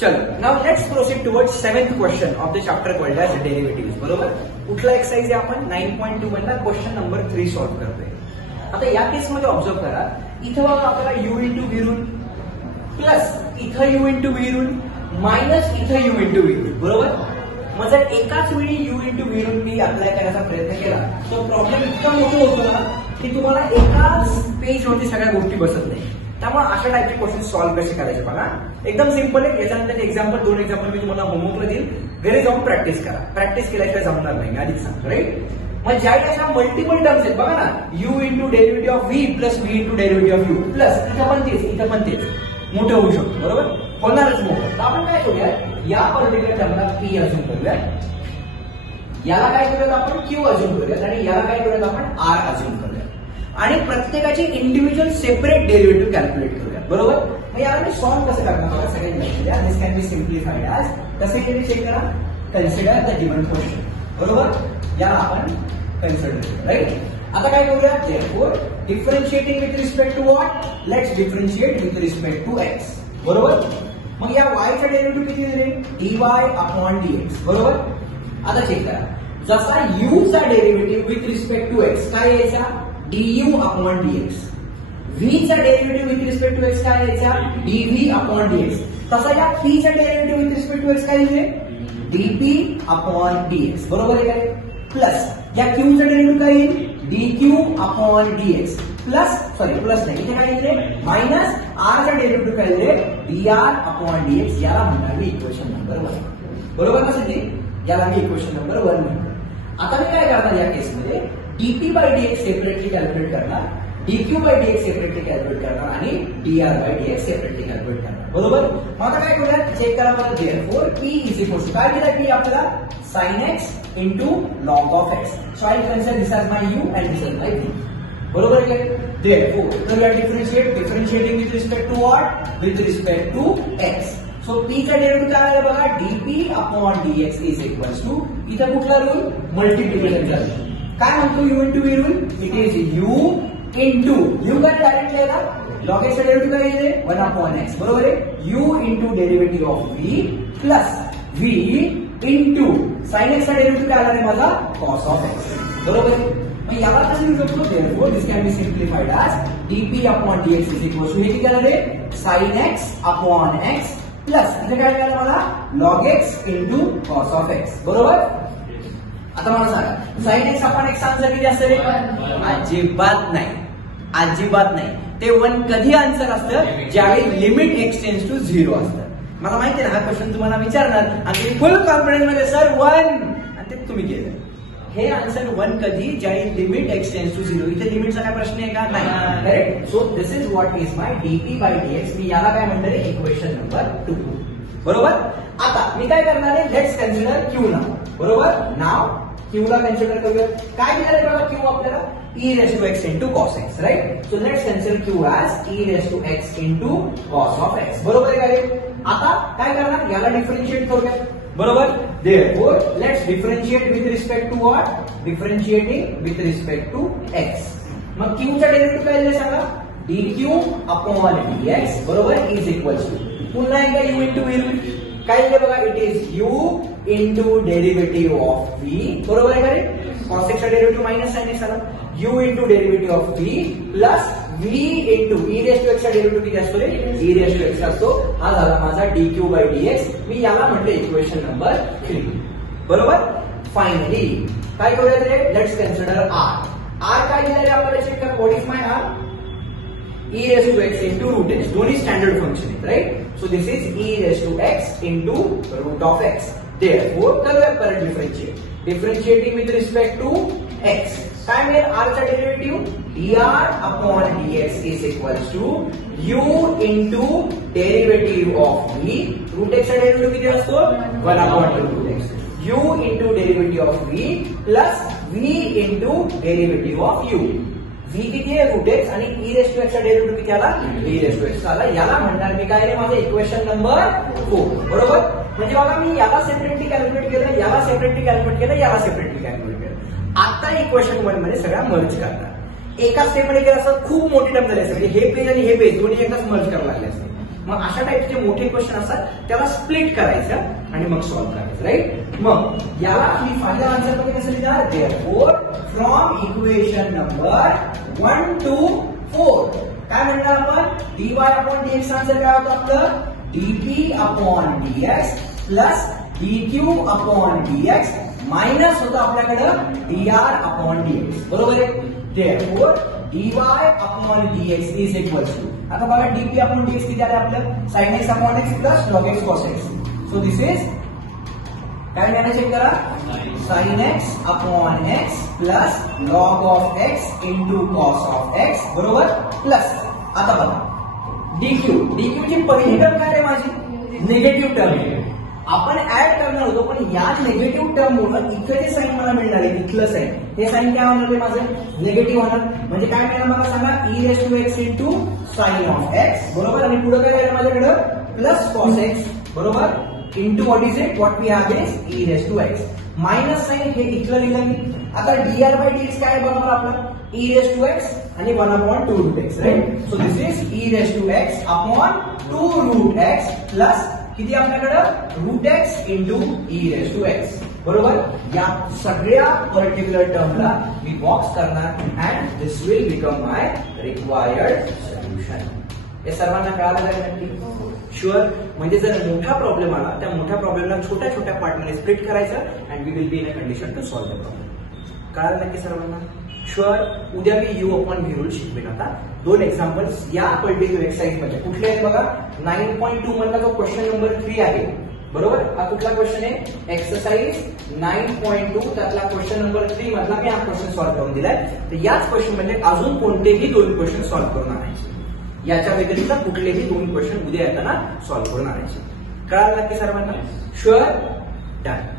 चलो now let's proceed towards 7th question of the chapter called as derivative. बरोबर, कुठला exercise आहे आपण 9.2 मधला क्वेश्चन नंबर 3 सॉल्व्ह करतोय. आता या केसमध्ये ऑब्झर्व करा, इथं बघा आपल्याला u into V rule plus इथं u into V rule minus इथं u इंटू व्ही रूल. बरोबर, मग जर एकाच वेळी u इंटू व्ही रूल मी अप्लाय करायचा प्रयत्न केला तर प्रॉब्लेम इतका मोठा होतो ना की तुम्हाला एकाच पेजवरती सगळ्या गोष्टी बसत नाही. त्यामुळे अशा टाईपचे क्वेश्चन सॉल्व्ह कसे करायचे बघा, एकदम सिंपल आहे. याच्यानंतर एक्झाम्पल 2 एक्झाम्पल मी तुम्हाला होमवर्कला देईल, घरी जाऊन प्रॅक्टिस करा. प्रॅक्टिस केल्याशिवाय जमणार नाही, मी आधीच सांगतो. राईट, मग ज्या अशा मल्टिपल टर्म्स आहेत बघा ना, u into derivative of V plus V into derivative of you plus इथं पण तेच मोठं होऊ शकतो. बरोबर, होणारच मोठं. तर आपण काय करूया, या पर्टिक्युलर टर्मला p अजून करूया, याला काय करूयात आपण q अजून करूयात आणि याला काय करूयात आपण r अजून करूयात आणि प्रत्येकाची इंडिव्हिज्युअल सेपरेट डेरिव्हेटिव्ह कॅल्क्युलेट करूया. बरोबर, मग याला मी सॉल्व्ह कसं करणार बघा, सगळ्यांनी लक्ष द्या. दिस कॅन बी सिम्प्लिफाइड ॲज, कसे तुम्ही चेक करा, कन्सिडर द गिवन क्वेश्चन. बरोबर, याला आपण कन्सिडर करू. राईट, आता काय करूया, therefore differentiating with respect to what, let's differentiate with respect to x. बरोबर, मग या y चा डेरिव्हेटिव्ह किती दिले, dy अपॉन dx. बरोबर, आता चेक करा, जसा u चा derivative with respect to x काय यायचा, du अपॉन dx. v चा derivative with respect to x काय यायचा, dv अपॉन dx. तसा या p चा derivative with respect to x काय दिले, dp अपॉन dx. बरोबर आहे काय, प्लस या q चा डेरिव्हेटिव्ह काय येईल, dq upon dx plus plus नाही, इथे काय दिले, मायनस r चा डेरिव्हेटिव्ह काय दिले, dr अपॉन dx. याला म्हणणार मी इक्वेशन नंबर 1. बरोबर का सगळी, याला मी इक्वेशन नंबर 1 म्हणतो. आता मी काय करणार या केसमध्ये, dp by dx separately calculate करणार, dq by dx separately calculate करणार आणि dr by dx separately calculate करणार. बरोबर, मग आता काय करूया, चेक करा मला. Therefore p is equal to काय दिला, p आपल्याला sin x into log of x. So I consider this as my u and this as my v. बरोबर आहे काय, देअरफॉर तर differentiating with respect to what, with respect to x. So p चा derivative काय आला बघा, dp upon dx is equals to, इथं कुठला रूल, मल्टिप्लिकेशनचा रूल. काय म्हणतो, u into V rule, it is u into u काय डायरेक्ट लिहिला, लॉग एक्स चा डेरिव्हेटिव्ह काय येते 1 अपॉन x. बरोबर आहे, u into derivative of v plus v into sine X चा डेरिव्हेटिव्ह काय आला आहे माझा, कॉस ऑफ x. बरोबर आहे, मग याला कसं लिहू शकतो, therefore this can be simplified as dp upon dx is equal to, हे किती आलं रे, sine x upon x plus इथे काय मिळालं मला, log x into cos of x. बरोबर, आता मला सांगा, sine x upon x answer किती असतं रे, अजिबात नाही, अजिबात नाही. ते 1 कधी आन्सर असतं, ज्यावेळी लिमिट एक्सटेंड्स टू 0 असतं. मला माहिती आहे ना, हा क्वेश्चन तुम्हाला विचारणार आणि फुल कॉन्फिडन्स मध्ये सर 1 आणि ते तुम्ही केलं. हे आन्सर 1 कधी, ज्यावेळी लिमिट एक्सटेंड्स टू 0. इथे लिमिटचा काय प्रश्न आहे का, नाही. Correct, so this is what is my dp by dx. मी याला काय म्हणतो, इक्वेशन नंबर 2. बरोबर, आता मी काय करणार आहे, लेट्स कन्सिडर q नाव. बरोबर, नाव q ला कन्सिडर करूया. काय दिलं बघा q आपल्याला, e raised to x into cos x. Right, so let's consider q as e raised to x into cos of x. बरोबर आहे काय, आता काय करणार, याला डिफरन्शिएट करूया. बरोबर, therefore let's differentiate with respect to what, differentiating with respect to x. मग q चा डेरिव्हेटिव्ह काय दिलं सांगा, dq अपॉन dx. बरोबर, इज इक्वल्स टू, पुन्हा एकदा u इंटू v रूल काय दिलं बघा, it is u into derivative of v. बरोबर आहे का, cos x चा डेरिव्हेटिव्ह मायनस साइन एक्स आला, u into derivative of v plus v into e raise to x चा डेरिव्हेटिव्ह किती असतो रे, e रेस टू x असतो. हा झाला माझा dq बाय dx. मी याला म्हटलं इक्वेशन नंबर 3. बरोबर, फायनली काय करूया रे, लेट्स कन्सिडर r काय दिलं आपल्याला, चेक करा, what is my r, e raise to x into root x. दोन्ही स्टँडर्ड फंक्शन आहेत. Right, so this is e raise to x into root of x. Therefore करूया परत differentiating with respect to x. काय मिळेल, r चा derivative dr upon dx is equals to u into derivative of v. Root x चा derivative किती असतो, 1 upon root x. u into derivative of v plus v into derivative of u. v किती आहे, route x, आणि e raise to x चा derivative किती आला, e raise to x आला. याला म्हणणार मी काय रे, माझं इक्वेशन नंबर 4. बरोबर, म्हणजे बघा मी याला सेपरेटली कॅल्क्युलेट केलं, याला सेपरेटली कॅल्क्युलेट केलं, याला सेपरेटली कॅल्क्युलेट केलं. आता इक्वेशन 1 मध्ये सगळ्या मर्ज करणार. एका स्टेपमध्ये केलं असं खूप मोठी टर्म झाली असते, म्हणजे हे पेज आणि हे पेज दोन्ही एकदाच मर्ज करायला लागले असते. मग अशा टाईपचे मोठे क्वेश्चन असतात त्याला स्प्लिट करायचं आणि मग सॉल्व्ह करायचं, राईट. मग याला मी फायनल आन्सर मध्ये कसं लिहिणार, therefore from equation number 1 to 4 काय म्हणणार आपण, dy अपॉन dx आन्सर काय होतं आपलं, dt upon dx plus dq upon dx minus होतं आपल्याकडं dr अपॉन dx, बरोबर आहे. Therefore dy upon dx is equals to, आता बघा dp अपॉन dx किती आलं आपलं, sin x upon x plus log x cos x. So this is काय मिळालं चेक करा, sin x upon x plus log of x into cos of x, बरोबर. Plus आता बघा dq ची पहिली टर्म काय आहे माझी, निगेटिव्ह टर्म आहे. आपण ऍड करणार होतो पण या निगेटिव्ह टर्म मुळे इथे जे साइन मला मिळणार आहे, इथलं साइन, हे साइन काय होणार आहे माझं, निगेटिव्ह होणार. म्हणजे काय मिळणार मला सांगा, e raised to x into sine of x, बरोबर. आणि पुढे काय राहिलं माझ्याकडे, प्लस cos x, बरोबर, into what is it, what we have is e raised to x minus sine हे इथलं लिहिलं मी. आता dr बाय dx काय बरोबर आपलं, e raised to x आणि 1 upon 2 root x, right. So this is e raised to x upon 2 root x प्लस किती आपल्याकडं, root x into e raised to x, बरोबर. या सगळ्या पर्टिक्युलर टर्मला मी बॉक्स करणार and this will become my required solution. हे सर्वांना कळालं का नक्की, शुअर. म्हणजे जर मोठा प्रॉब्लेम आला त्या मोठ्या प्रॉब्लेमला छोट्या छोट्या पार्टमध्ये स्प्लिट करायचं and we will be in a condition to solve the problem. कळालं नक्की सर्वांना, शुअर. उद्या मी u अपॉन v रूल शिकवेन. आता दोन एक्झाम्पल्स या पर्टिक्युलर एक्सरसाइज मध्ये कुठले आहेत बघा, 9.2 मधला जो क्वेश्चन नंबर 3 आहे, बरोबर. हा कुठला क्वेश्चन आहे, एक्सरसाइज 9.2 त्यातला क्वेश्चन नंबर 3 मधला मी हा क्वेश्चन सॉल्व्ह करून दिलाय. तर याच क्वेश्चन मध्ये अजून कोणतेही दोन क्वेश्चन सॉल्व्ह करून आणायचे, याच्या व्यतिरिक्त कुठलेही दोन क्वेश्चन उद्या येताना सॉल्व्ह करून आणायचे. कळालं नक्की सर्वांना, शुअर, डन.